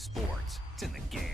sports. It's in the game.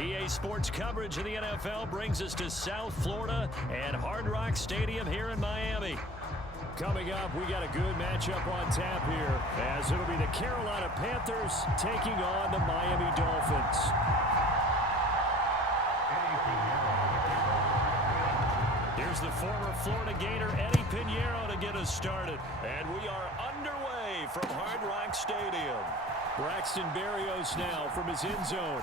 EA Sports coverage of the NFL brings us to South Florida and Hard Rock Stadium here in Miami. Coming up, we got a good matchup on tap here, as it'll be the Carolina Panthers taking on the Miami Dolphins. Here's the former Florida Gator Eddie Pinheiro to get us started. And we are underway from Hard Rock Stadium. Braxton Berrios now from his end zone.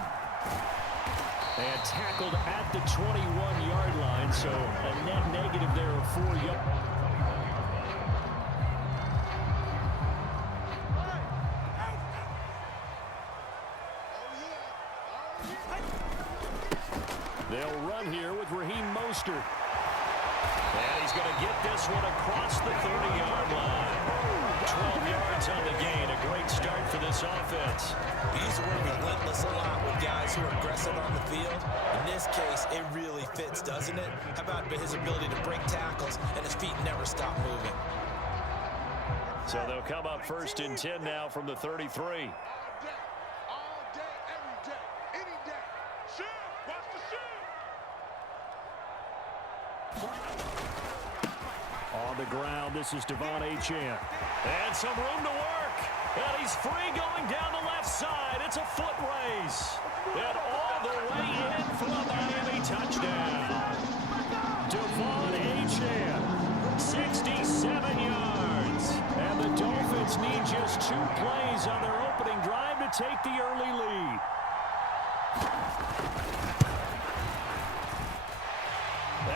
And tackled at the 21-yard line, so a net negative there of 4 yards. They'll run here with Raheem Mostert. And he's going to get this one across the 30-yard line. 12 yards on the gain. A great start for this offense. He's working relentless a lot with guys who are aggressive on the field. In this case, it really fits, doesn't it? How about his ability to break tackles and his feet never stop moving? So they'll come up first and 10 now from the 33. On the ground, this is Devon Achane. And some room to work. And he's free going down the left side. It's a foot race. And all the way in for a Miami touchdown. Devon Achane, 67 yards. And the Dolphins need just 2 plays on their opening drive to take the early lead.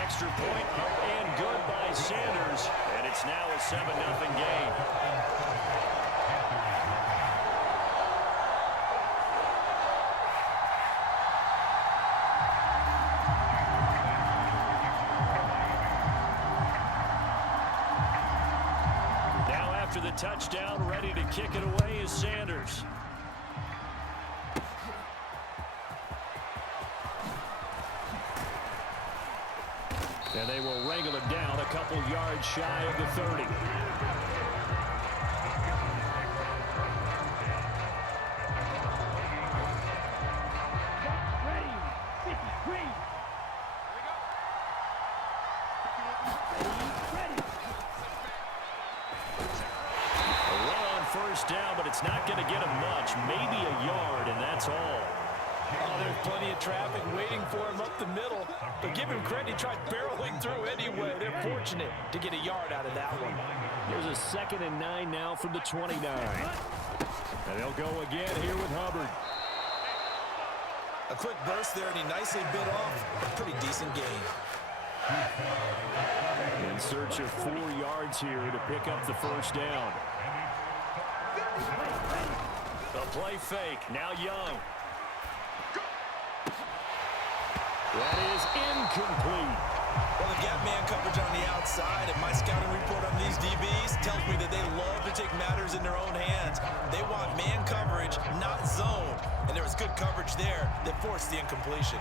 Extra point up and good by Sanders. And it's now a 7-0 game. Now after the touchdown, ready to kick it away is Sanders. And they will wrangle him down a couple yards shy of the 30. A run on first down, but it's not going to get him much. Maybe a yard, and that's all. Oh, there's plenty of traffic waiting for him up the middle. But give him credit, he tried barreling through anyway. They're fortunate to get a yard out of that one. Here's a 2nd and 9 now from the 29. And they'll go again here with Hubbard. A quick burst there, and he nicely bit off a pretty decent gain. In search of 4 yards here to pick up the first down. The play fake, now Young. That is incomplete. Well, they've got man coverage on the outside, and my scouting report on these DBs tells me that they love to take matters in their own hands. They want man coverage, not zone. And there was good coverage there that forced the incompletion.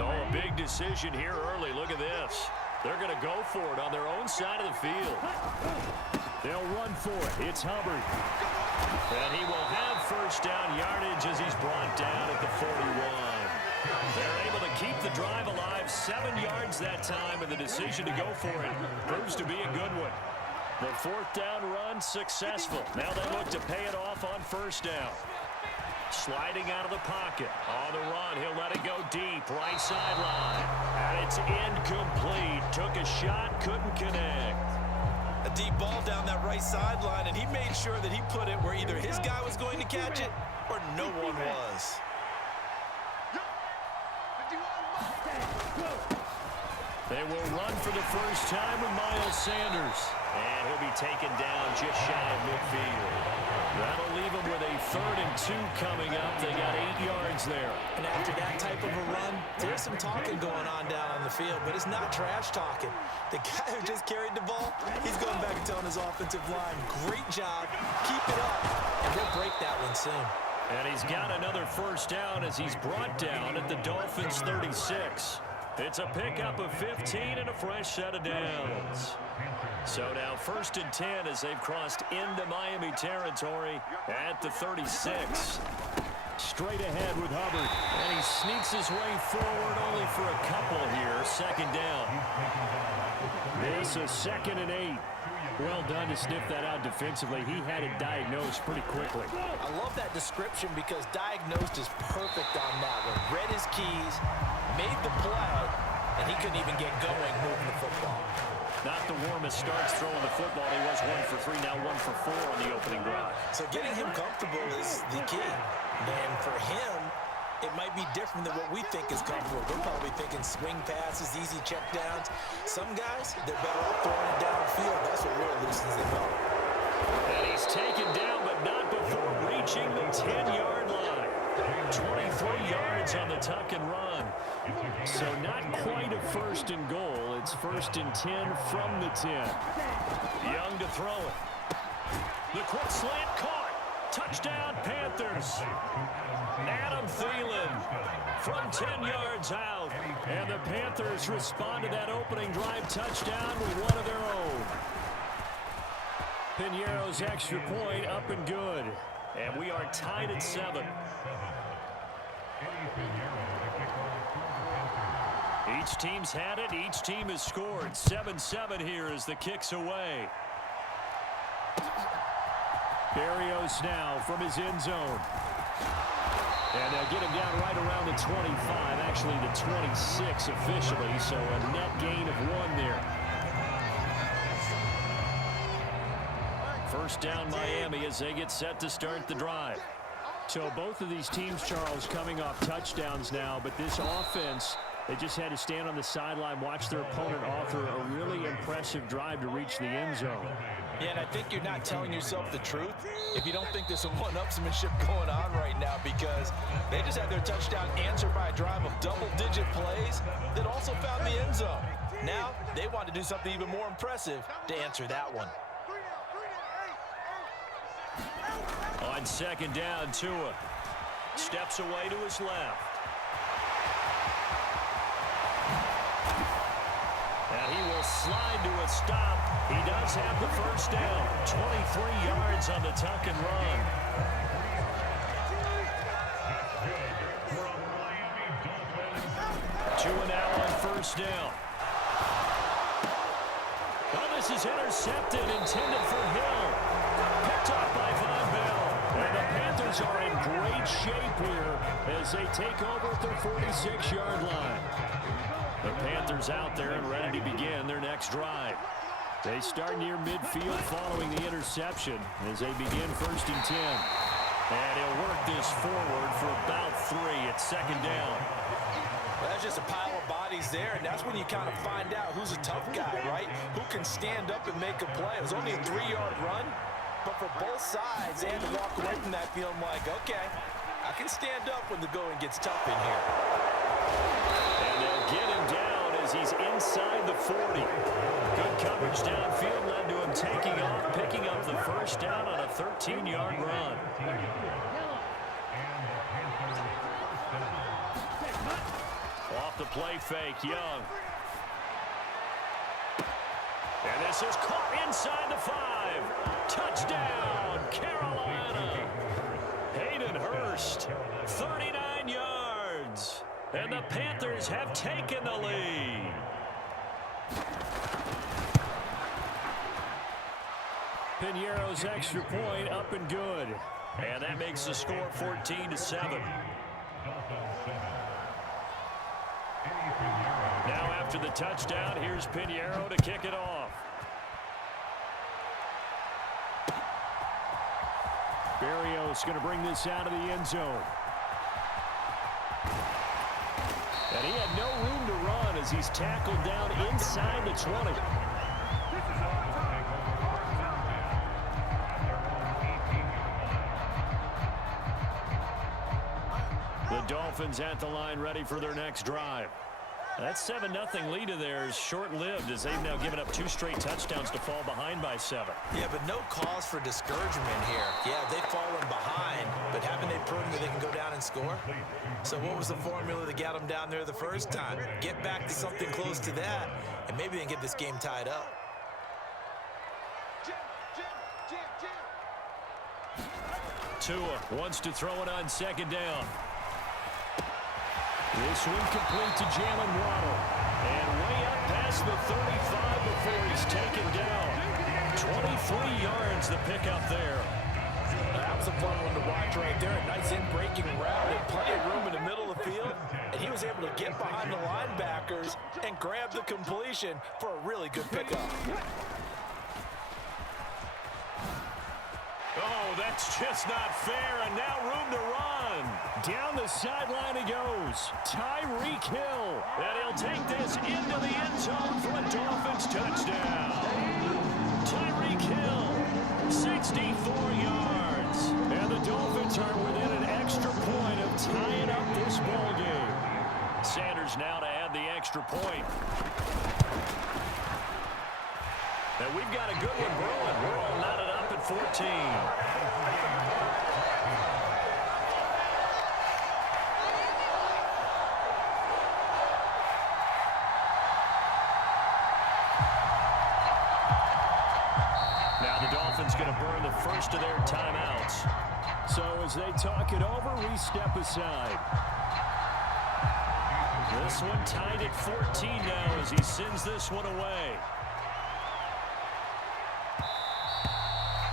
Oh, a big decision here early. Look at this. They're going to go for it on their own side of the field. They'll run for it. It's Hubbard. And he will have first down yardage as he's brought down at the 41. They're able to keep the drive alive, 7 yards that time, and the decision to go for it proves to be a good one. The 4th down run successful. Now they look to pay it off on first down. Sliding out of the pocket. On the run, he'll let it go deep, right sideline. And it's incomplete. Took a shot, couldn't connect. A deep ball down that right sideline, and he made sure that he put it where either his guy was going to catch it or no one was. They will run for the first time with Miles Sanders. And he'll be taken down just shy of midfield. That'll leave them with a 3rd and 2 coming up. They got 8 yards there. And after that type of a run, there's some talking going on down on the field, but it's not trash talking. The guy who just carried the ball, he's going back and telling his offensive line, great job, keep it up, and we'll break that one soon. And he's got another first down as he's brought down at the Dolphins' 36. It's a pickup of 15 and a fresh set of downs. So now 1st and 10 as they've crossed into Miami territory at the 36. Straight ahead with Hubbard. And he sneaks his way forward only for a couple here. 2nd down. This is 2nd and 8. Well done to sniff that out defensively. He had it diagnosed pretty quickly. I love that description because diagnosed is perfect on that one. Read his keys, made the play, and he couldn't even get going moving the football. Not the warmest starts throwing the football. He was 1 for 3, now 1 for 4 on the opening drive. So getting him comfortable is the key. And for him, it might be different than what we think is comfortable. We're probably thinking swing passes, easy checkdowns. Some guys, they're better off throwing it downfield. That's what really loosens them up. And he's taken down, but not before reaching the 10-yard line. 23 yards on the tuck and run. So not quite a 1st and goal. It's 1st and 10 from the 10. Young to throw it. The quick slant caught. Touchdown, Panthers. Adam Thielen from 10 yards out. And the Panthers respond to that opening drive touchdown with one of their own. Pinheiro's extra point up and good. And we are tied at 7. Each team's had it. Each team has scored. 7-7 here as the kick's away. Berrios now from his end zone. And they'll get him down right around the 25, actually the 26 officially, so a net gain of 1 there. First down Miami as they get set to start the drive. So both of these teams, Charles, coming off touchdowns now, but this offense, they just had to stand on the sideline, watch their opponent offer a really impressive drive to reach the end zone. Yeah, and I think you're not telling yourself the truth if you don't think there's some one-upsmanship going on right now, because they just had their touchdown answered by a drive of double-digit plays that also found the end zone. Now they want to do something even more impressive to answer that one. On 2nd down, Tua steps away to his left. And he will slide to a stop. He does have the first down. 23 yards on the tuck and run. Tua now on first down. Oh, this is intercepted, intended for Hill. Picked off by Von Bell. And the Panthers are in great shape here as they take over at their 46-yard line. The Panthers out there and ready to begin their next drive. They start near midfield following the interception as they begin 1st and 10. And he'll work this forward for about 3 at 2nd down. Well, that's just a pile of bodies there, and that's when you kind of find out who's a tough guy, right? Who can stand up and make a play. It was only a 3-yard run, but for both sides, they had to walk away from that feeling like, okay, I can stand up when the going gets tough in here. And they'll get him down as he's inside the 40. Good coverage downfield led to him taking off, picking up the 1st down on a 13-yard run. Off the play fake, Young. And this is caught inside the 5. Touchdown, Carolina. Hayden Hurst, 39 yards. And the Panthers have taken the lead. Piñeiro's extra point up and good. And that makes the score 14-7. Now after the touchdown, here's Piñeiro to kick it off. Berrios going to bring this out of the end zone. And he had no room to run as he's tackled down inside the 20. The Dolphins at the line ready for their next drive. That 7-0 lead of theirs short-lived as they've now given up 2 straight touchdowns to fall behind by 7. Yeah, but no cause for discouragement here. Yeah, they've fallen behind, but haven't they proven that they can go down and score? So what was the formula that got them down there the first time? Get back to something close to that, and maybe they can get this game tied up. Tua wants to throw it on 2nd down. This one complete to Jalen Waddle. And way up past the 35 before he's taken down. 23 yards the pickup there. That was a fun one to watch right there. A nice in-breaking route and plenty of room in the middle of the field. And he was able to get behind the linebackers and grab the completion for a really good pickup. Oh, that's just not fair, and now room to run. Down the sideline he goes. Tyreek Hill. And he'll take this into the end zone for a Dolphins touchdown. Tyreek Hill, 64 yards. And the Dolphins are within an extra point of tying up this ball game. Sanders now to add the extra point. And we've got a good one brewing. We're all knotted up at 14. Now the Dolphins going to burn the first of their timeouts. So as they talk it over, we step aside. This one tied at 14 now as he sends this one away.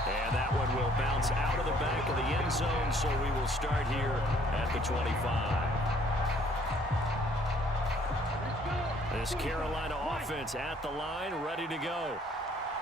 And that one will bounce out of the back of the end zone, so we will start here at the 25. This Carolina offense at the line, ready to go.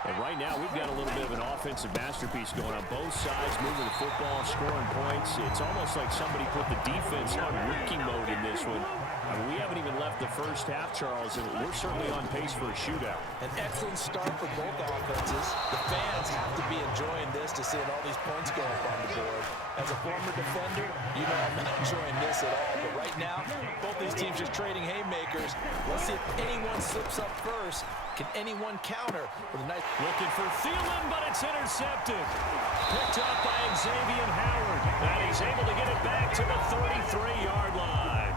And right now, we've got a little bit of an offensive masterpiece going on both sides, moving the football, scoring points. It's almost like somebody put the defense on rookie mode in this one. I mean, we haven't even left the first half, Charles, and we're certainly on pace for a shootout. An excellent start for both offenses. The fans have to be enjoying this to seeing all these points go up on the board. As a former defender, you know I'm not enjoying this at all. But right now, both these teams just trading haymakers. Let's see if anyone slips up first. Can anyone counter with a nice... Looking for Thielen, but it's intercepted. Picked up by Xavier Howard. And he's able to get it back to the 33-yard line.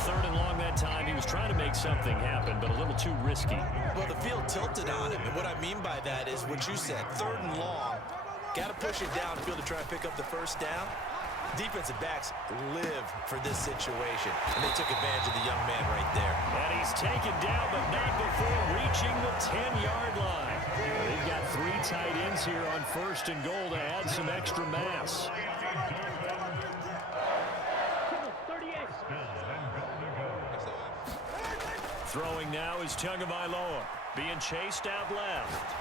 3rd and long that time. He was trying to make something happen, but a little too risky. Well, the field tilted on him, and what I mean by that is what you said, 3rd and long. Got to push it downfield to try and pick up the first down. Defensive backs live for this situation, and they took advantage of the young man right there. And he's taken down, but not before reaching the 10-yard line. They've got 3 tight ends here on 1st and goal to add some extra mass. Throwing now is Tagovailoa, being chased out left.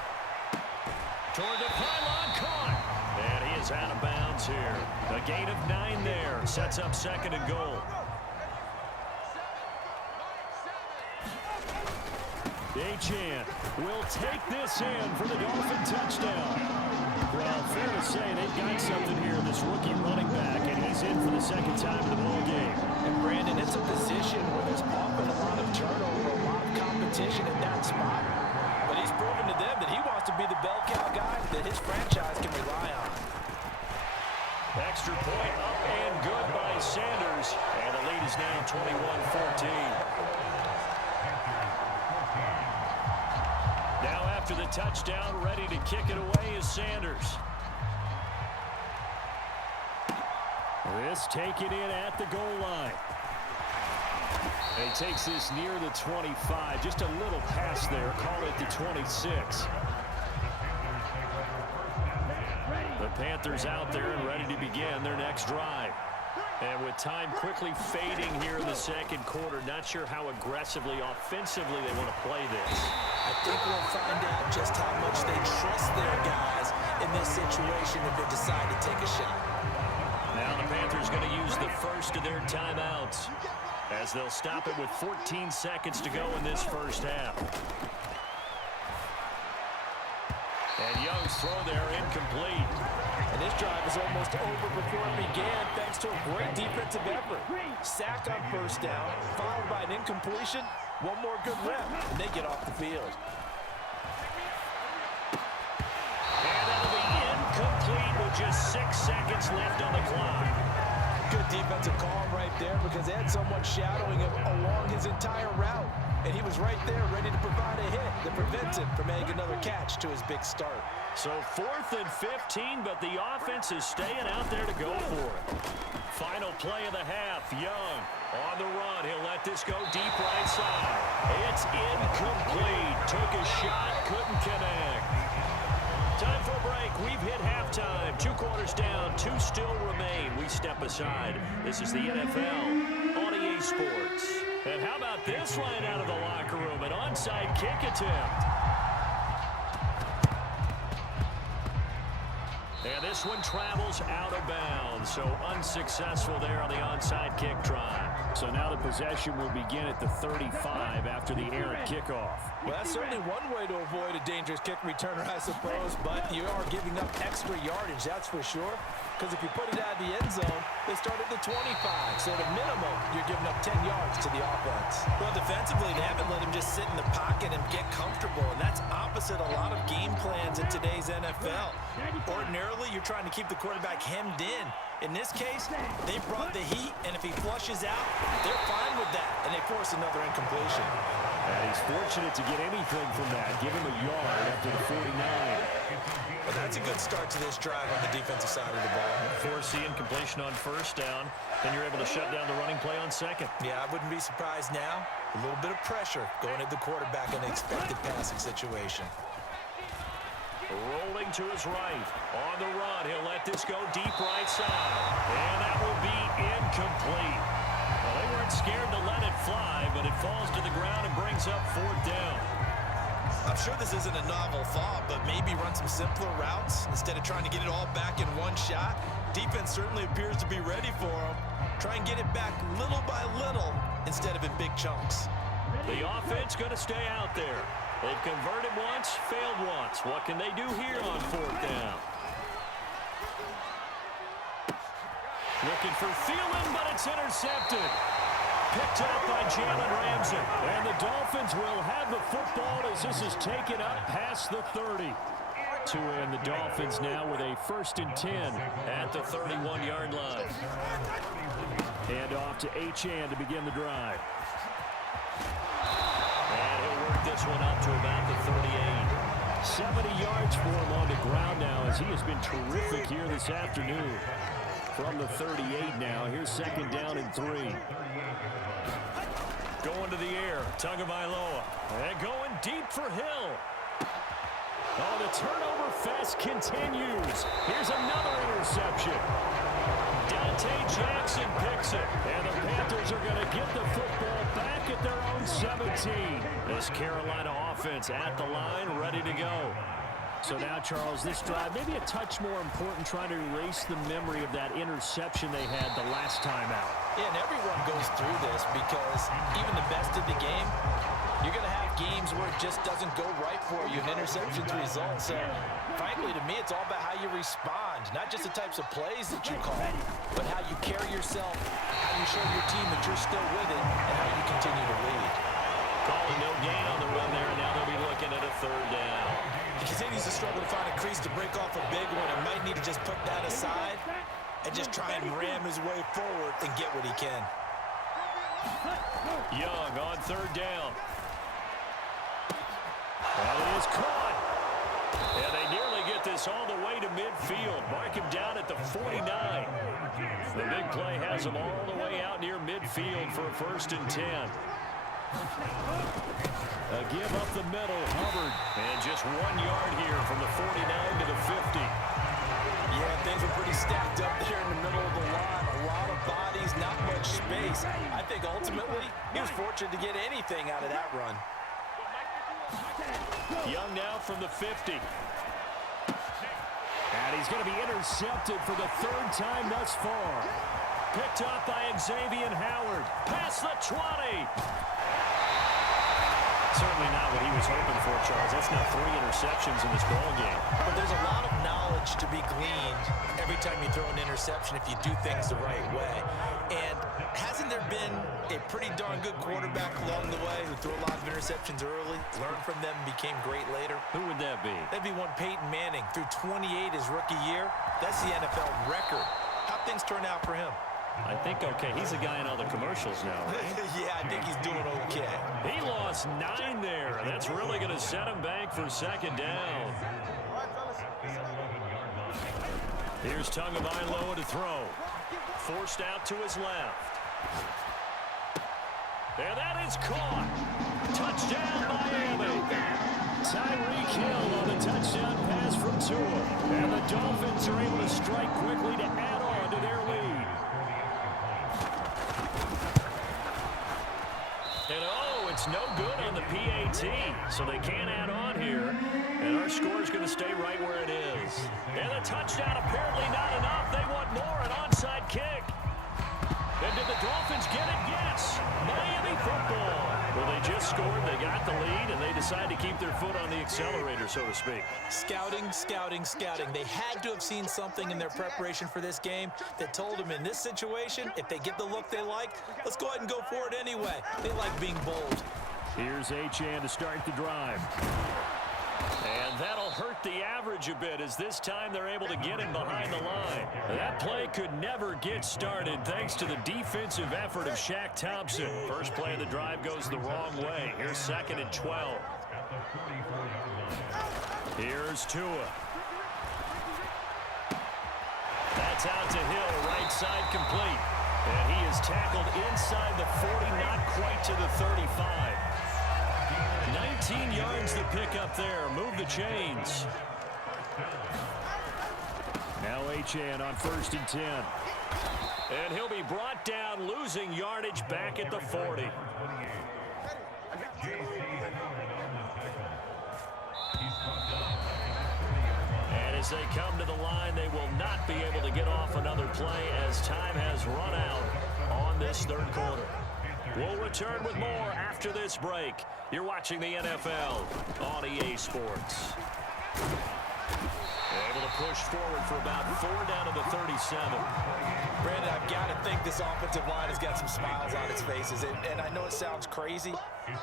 Toward the pylon, caught. And he is out of bounds here. A gain of 9 there. Sets up 2nd and goal. Achane will take this in for the Dolphin touchdown. Well, fair to say they've got something here, this rookie running back, and he's in for the 2nd time in the ball game. And Brandon, it's a position where there's often a lot of turnover, a lot of competition in that spot. But he's proven to them that he wants to be the bell cow guy that his franchise can rely on. Extra point up and good by Sanders. And the lead is now 21-14. Now after the touchdown, ready to kick it away is Sanders. This taken in at the goal line. And he takes this near the 25. Just a little pass there. Call it the 26. The Panthers out there and ready to begin their next drive. And with time quickly fading here in the 2nd quarter, not sure how aggressively, offensively they want to play this. I think we'll find out just how much they trust their guys in this situation if they decide to take a shot. Now the Panthers going to use the first of their timeouts as they'll stop it with 14 seconds to go in this first half. And Young's throw there incomplete. And this drive is almost over before it began thanks to a great defensive effort. Sack on 1st down, followed by an incompletion. One more good rep, and they get off the field. And that'll be incomplete with just 6 seconds left on the clock. Good defensive call right there because they had someone shadowing him along his entire route. And he was right there ready to provide a hit that prevents him from making another catch to his big start. So 4th and 15, but the offense is staying out there to go for it. Final play of the half, Young on the run. He'll let this go deep right side. It's incomplete. Took a shot, couldn't connect. Time for a break. We've hit halftime. 2 quarters down, 2 still remain. We step aside. This is the NFL on EA Sports. And how about this line out of the locker room? An onside kick attempt. And this one travels out of bounds, so unsuccessful there on the onside kick try. So now the possession will begin at the 35 after the errant kickoff. Well, that's certainly one way to avoid a dangerous kick returner, I suppose, but you are giving up extra yardage, that's for sure. Because if you put it out of the end zone, they start at the 25. So at a minimum, you're giving up 10 yards to the offense. Well, defensively, they haven't let him just sit in the pocket and get comfortable. And that's opposite a lot of game plans in today's NFL. Ordinarily, you're trying to keep the quarterback hemmed in. In this case, they brought the heat, and if he flushes out, they're fine with that. And they force another incompletion. And he's fortunate to get anything from that. Give him a yard after the 49. Well, that's a good start to this drive on the defensive side of the ball. Force the incompletion on 1st down, then you're able to shut down the running play on 2nd. Yeah, I wouldn't be surprised now. A little bit of pressure going at the quarterback in an expected passing situation. Rolling to his right. On the run, he'll let this go deep right side. And that will be incomplete. Well, they weren't scared to let it fly, but it falls to the ground and brings up 4th down. I'm sure this isn't a novel thought, but maybe run some simpler routes instead of trying to get it all back in one shot. Defense certainly appears to be ready for him. Try and get it back little by little instead of in big chunks. The offense going to stay out there. They've converted once, failed once. What can they do here on 4th down? Looking for Thielen, but it's intercepted. Picked up by Jalen Ramsey. And the Dolphins will have the football as this is taken up past the 30. To end the Dolphins now with a 1st and 10 at the 31-yard line. And off to Achane to begin the drive. And he'll work this one up to about the 38. 70 yards for him on the ground now as he has been terrific here this afternoon. From the 38 now, here's 2nd down and 3. Going to the air, Tagovailoa. And going deep for Hill. Oh, the turnover fest continues. Here's another interception. Jackson picks it. And the Panthers are going to get the football back at their own 17. This Carolina offense at the line, ready to go. So now, Charles, this drive maybe a touch more important, trying to erase the memory of that interception they had the last time out. Yeah, and everyone goes through this because even the best of the game, you're going to have games where it just doesn't go right for you, and interceptions result. So, frankly, to me, it's all about how you respond, not just the types of plays that you call, but how you carry yourself, how you show your team that you're still with it, and how you continue to lead. Calling no gain on the run there, and now they'll be looking at a third down. He continues to struggle to find a crease to break off a big one, and might need to just put that aside and just try and ram his way forward and get what he can. Young on third down. That is caught. And they nearly get this all the way to midfield. Mark him down at the 49. The big play has him all the way out near midfield for a 1st and 10. A give up the middle, Hubbard. And just 1 yard here from the 49 to the 50. Yeah, things were pretty stacked up there in the middle of the line. A lot of bodies, not much space. I think ultimately he was fortunate to get anything out of that run. Young now from the 50. And he's going to be intercepted for the 3rd time thus far. Picked up by Xavier Howard. Past the 20. Certainly not what he was hoping for, Charles. That's now 3 interceptions in this ball game. But there's a lot of knowledge to be gleaned every time you throw an interception if you do things the right way. And hasn't there been a pretty darn good quarterback along the way who threw a lot of interceptions early, learned from them, and became great later? Who would that be? That'd be one Peyton Manning. Threw 28 his rookie year. That's the NFL record. How'd things turn out for him? I think okay. He's a guy in all the commercials now, right? Yeah, I think he's doing okay. He lost 9 there. That's really going to set him back for 2nd down. Here's Tagovailoa to throw. Forced out to his left. And that is caught. Touchdown, Miami. Tyreek Hill on the touchdown pass from Tua. And the Dolphins are able to strike quickly to add on to their lead. And oh, it's no good on the PAT, so they can't add on here. And our score is going to stay right where it is. And the touchdown apparently not enough. They want more, an onside kick. And did the Dolphins get it? Yes. Miami football. Well, they just scored, they got the lead, and they decide to keep their foot on the accelerator, so to speak. Scouting, scouting, scouting. They had to have seen something in their preparation for this game that told them in this situation, if they get the look they like, let's go ahead and go for it anyway. They like being bold. Here's Achane to start the drive. And that'll hurt the average a bit as this time they're able to get him behind the line. That play could never get started thanks to the defensive effort of Shaq Thompson. First play of the drive goes the wrong way. Here's 2nd and 12. Here's Tua. That's out to Hill, right side complete. And he is tackled inside the 40, not quite to the 35. 19 yards to pick up there. Move the chains. Now Achane on 1st and 10. And he'll be brought down, losing yardage back at the 40. And as they come to the line, they will not be able to get off another play as time has run out on this 3rd quarter. We'll return with more after this break. You're watching the NFL on EA Sports. Able to push forward for about 4 down to the 37. Brandon, I've got to think this offensive line has got some smiles on its faces. And I know it sounds crazy,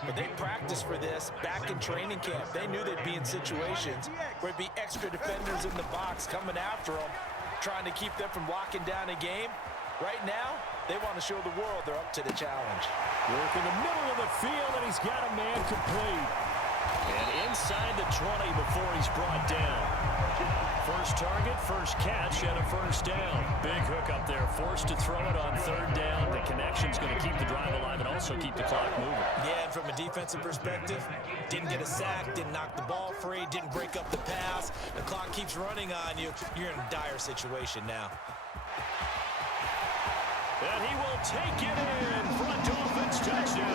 but they practiced for this back in training camp. They knew they'd be in situations where it'd be extra defenders in the box coming after them, trying to keep them from locking down a game. Right now, they want to show the world they're up to the challenge. Work in the middle of the field, and he's got a man complete. And inside the 20 before he's brought down. First target, first catch, and a 1st down. Big hook up there, forced to throw it on 3rd down. The connection's going to keep the drive alive and also keep the clock moving. Yeah, and from a defensive perspective, didn't get a sack, didn't knock the ball free, didn't break up the pass. The clock keeps running on you. You're in a dire situation now. And he will take it in for a Dolphins touchdown.